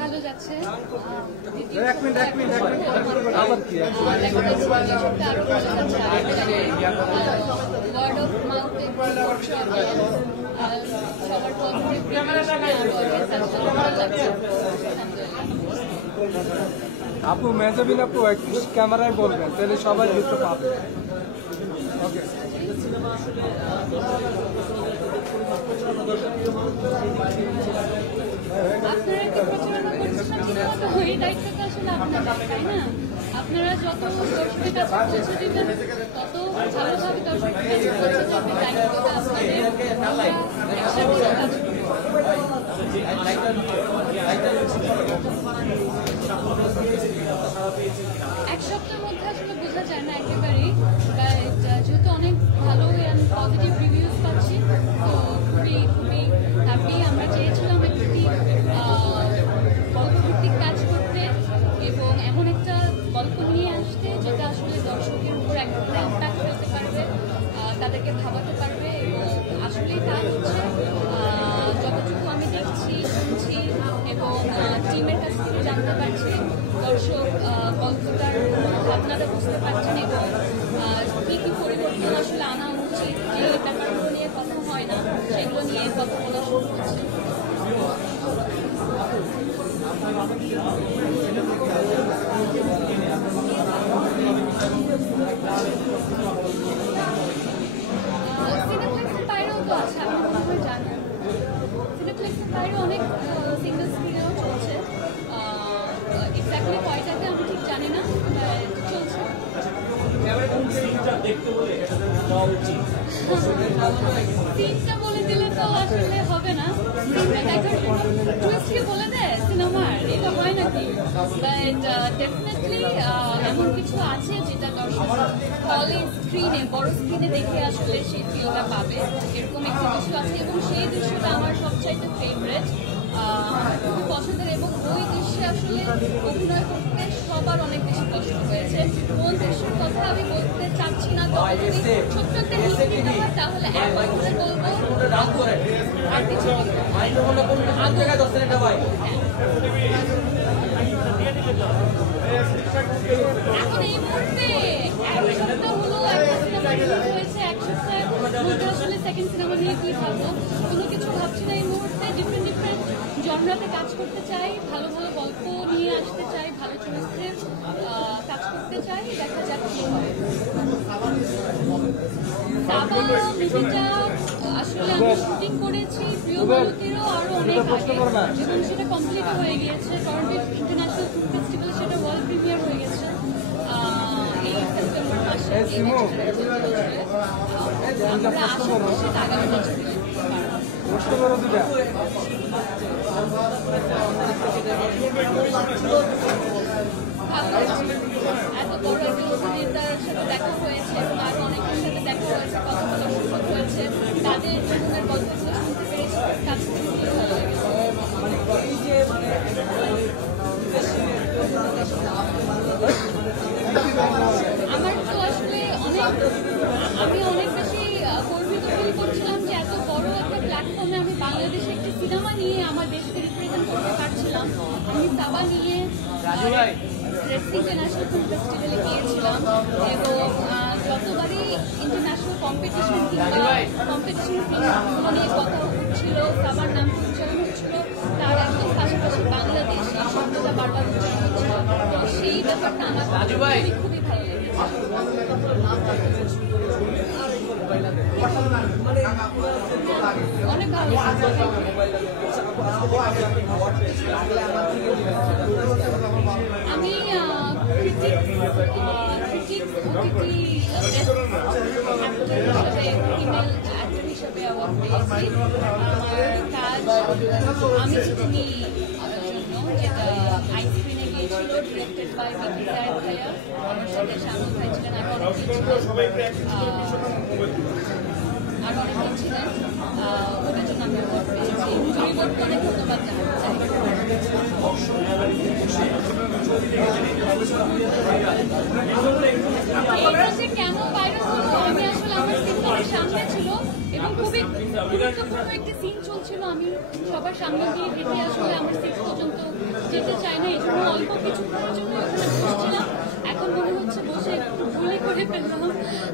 ভালো যাচ্ছে। এক মিনিট আবার কি আরো ভালো যাচ্ছে। ওয়ার্ড অফ মাউথে সবার পজিটিভ ভালো লাগছে। আপু মেজাবিন আপু একটু ক্যামেরায় বলবেন তাহলে সবাই বুঝতে পারবে। ওকে আপনারা কি প্রচারণা করছেন? ওই দায়িত্বটা আসলে আপনাদের, তাই না? আপনারা যত দর্শকের কাছে পৌঁছে দিবেন তত ভালোভাবে দর্শকের কাছে পৌঁছে যাবে। দায়িত্বটা আপনাদের, আমরা একসাথে কাজ করব। এক সপ্তাহের মধ্যে আসলে বোঝা যায় না একেবারেই, যেহেতু অনেক ভালো পজিটিভ রিভিউজ পাচ্ছি, তো খুবই খুবই হ্যাপি। আমরা চেয়েছিলাম একটি গল্পভিত্তিক কাজ করতে এবং এমন একটা গল্প নিয়ে আসতে যেটা আসলে দর্শকের উপর একটা ইম্প্যাক্ট ফেলতে পারবে, তাদেরকে ভাবাতে পারবে। এবং আসলেই তা হচ্ছে, যতটুকু আমি দেখছি, শুনছি এবং টিমের কাছ থেকে জানতে পারছি, দর্শক গল্পটার ভাবনাটা বুঝতে পারছেন এবং কী কী পরিবর্তন আসলে আনা উচিত, যে ব্যাপারগুলো নিয়ে কথা হয় না সেগুলো নিয়ে কথা বলা শুরু হচ্ছে। সিনেপ্লেক্সের বাইরেও তো আছে, আপনি মনে হয় জানেন। সিনেপ্লেক্সের বাইরেও অনেক সিঙ্গেল স্ক্রিনেও চলছে। এক্স্যাক্টলি কয়টাতে আমি ঠিক জানি না, চলছে। সিনটা বলে দিলে তো আসলে হবে না। সিনটা দেখার জন্য টুইস্টকে বলে দেয় সিনেমার, এটা হয় নাকি? বাট ডেফিনেটলি এমন কিছু আছে যেটা দর্শক হলে স্ক্রিনে, বড় স্ক্রিনে দেখে আসলে সেই ফিলটা পাবে, এরকম একটু কিছু আছে। এবং সেই দৃশ্যটা আমার সবচাইতে ফেভারিট, খুবই পছন্দের। এবং ওই দৃশ্যে আসলে অভিনয় করতে সবার অনেক বেশি কষ্ট হয়েছে। কোন দৃশ্যের কথা আমি বলতে চাচ্ছি না, তবে যদি ছোট্ট একটা হিন্ট দিতে হয় তাহলে একবার করে বলবো আর কিছু এখন এই মুহূর্তে এক সপ্তাহ হলো একটা সিনেমা রিলিজ হয়েছে, এক সপ্তাহের মধ্যে আসলে সেকেন্ড সিনেমা নিয়ে কি ভাববো, কোনো কিছু ভাবছি না এই মুহূর্তে। ডিফারেন্ট জনরাতে কাজ করতে চাই, ভালো ভালো গল্প নিয়ে আসতে চাই, ভালো চরিত্রে কাজ করতে চাই, দেখা যাক কি হয়। সাবা মুভিটা আসলে আমি শুটিং করেছি প্রিয় মালতীরও আরো অনেক আগে এবং সেটা কমপ্লিট হয়ে গিয়েছে। টরন্টো ইন্টারন্যাশনাল ফিল্ম ফেস্টিভ্যাল সেটা ওয়ার্ল্ড প্রিমিয়ার হয়ে গেছে এই সেপ্টেম্বর মাসে। আমরা আশা করি সেটা আগামী বছর এত বড় একজন অভিনেতার সাথে দেখা হয়েছে এবং আরো অনেকের সাথে দেখা হয়েছে, কথা বলার সুযোগ হয়েছে, তাদের জীবনের গল্পগুলো শুনতে পেরেছি, কাজ করতে ভালো লেগেছে। আমার তো আসলে আমি অনেক বেশি গর্বিত ফিল করছিলাম যে এত বড় একটা প্ল্যাটফর্মে আমি বাংলাদেশে একটি সিনেমা নিয়ে আমার দেশকে রিপ্রেজেন্ট করতে পারছিলাম। আমি সাবা নিয়ে ইন্টারন্যাশনাল ফিল্ম ফেস্টিভ্যালে গিয়েছিলাম এবং যতবারই ইন্টারন্যাশনাল কম্পিটিশন কিংবা কম্পিটিশন ফিল্মগুলো নিয়ে কথা হচ্ছিল, সাবার নাম উচ্চারণ হচ্ছিল, তার একদম পাশাপাশি বাংলাদেশ এই শব্দটা বারবার উচ্চারণ হচ্ছিল। তো সেই ব্যাপারটা আমার খুবই ভালো লেগেছে। অনেক ভালো আমি ফিমেল অ্যাক্টর হিসেবে অ্যাওয়ার্ড পেয়েছি। আমার কাজ আমি চিনি জন্য, যেটা আইসক্রিনে গিয়েছিল, ডিরেক্টেড বাই মিকি জায়েদ ভাইয়া, আমার সাথে শামুল ভাই ছিলেন, আর অনেকেই ছিলেন। ওটার জন্য আমি অ্যাওয়ার্ড পেয়েছি। জুরি বোর্ডকে অনেক ধন্যবাদ জানাতে চাই। এইটা যে কেন ভাইরাল হলো, আমি আসলে আমার সিনেমার সামনে ছিল এবং খুবই গুরুত্বপূর্ণ একটি সিন চলছিল, আমি সবার সামনে দিয়ে হেঁটে আসলে আমার সিট পর্যন্ত যেতে চাই না, এই জন্য অল্প কিছুক্ষণের জন্য ওখানে বসছিলাম। এখন মনে হচ্ছে বসে একটু ভুলে করে ফেললাম।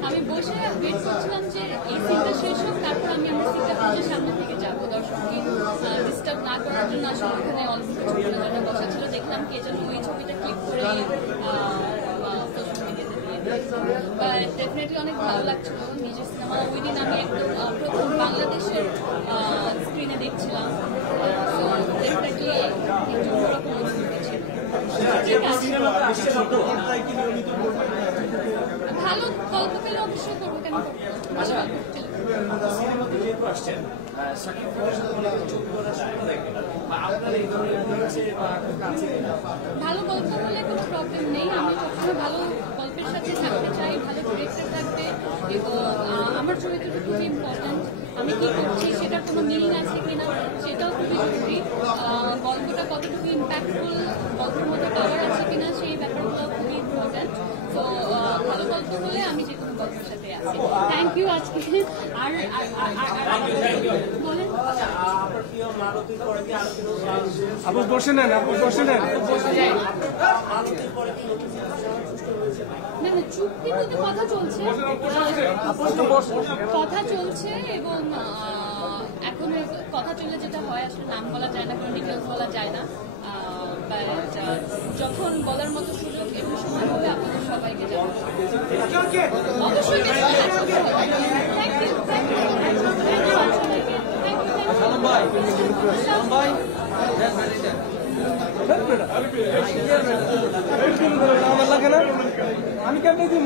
আমি বসে ওয়েট করছিলাম যে এই সিনটা শেষ হোক, তারপর আমি আমার সিটটা খুঁজে সামনে থেকে যাবো, দর্শককে ডিস্টার্ব না করার জন্য। আসলে ওখানে অল্প কিছুক্ষণের জন্য বসা ছিল, দেখলাম কে যেন ওই ছবিটা ক্লিক করে সোশ্যাল মিডিয়াতে দিয়ে দিয়েছে। ডেফিনেটলি অনেক ভালো লাগছিল। নিজের সিনেমা ওই দিন আমি একদম প্রথম বাংলাদেশের স্ক্রিনে দেখছিলাম, সো ডেফিনেটলি একটু অন্যরকম অনুভূতি ছিল। ঠিক আছে, ভালো গল্প পেলে অবশ্যই করবো, কেন করবো না? ভালো গল্প পেলে। ভালো গল্প হলে কোনো প্রবলেম নেই, আমি সবসময় ভালো গল্পের সাথে থাকতে চাই, ভালো ডিরেক্টর থাকবে এবং আমার চরিত্রটা খুবই ইম্পর্ট্যান্ট। আমি কি করছি সেটার কোনো মিনিং আছে কিনা সেটাও খুবই জরুরি। গল্পটা কতটুকু ইম্প্যাক্টফুল, গল্পের মধ্যে পাওয়ার আছে কিনা সেই ব্যাপারগুলো খুবই ইম্পর্ট্যান্ট। তো ভালো গল্প হলে আমি যে কোনো গল্পের সাথে আছি। থ্যাংক ইউ আজকে। আর বলেন, আপু বসে নেন, আপু বসে নেন। না না, চুক্তি বলতে কথা চলছে, কথা চলছে এবং এখন কথা চলে যেটা হয় আসলে নাম বলা যায় না, কোনো ডিটেলস বলা যায় না। বাট যখন বলার মতো সুযোগ এবং সময় হবে আপনাদের সবাইকে জানাবো। অবশ্যই থ্যাংক ইউ, আমার লাগে না, আমি কেমনে দিব?